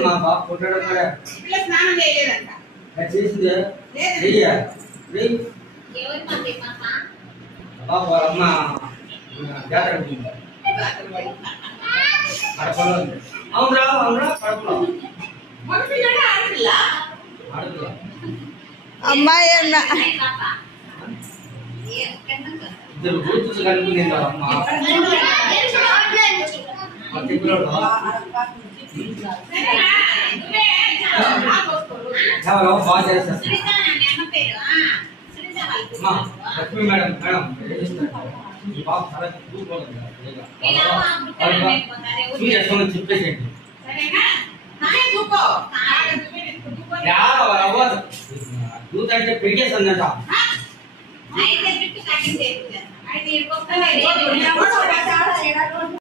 మా బాబు పుట్టడం కూడా స్నానం చేయలేదంట చేసిందే బాబు అమ్మ జాతర కడపలో అవునరా అవునరా కడపలో అమ్మాయి అన్న ఇద్దరు కూతురు కనుక్కుని అమ్మ బాగా చేస్తారు లక్ష్మీ మేడం మేడం బాబు చాలా చెప్పేసేయండి దూత అంటే పెరిగేస్తుందట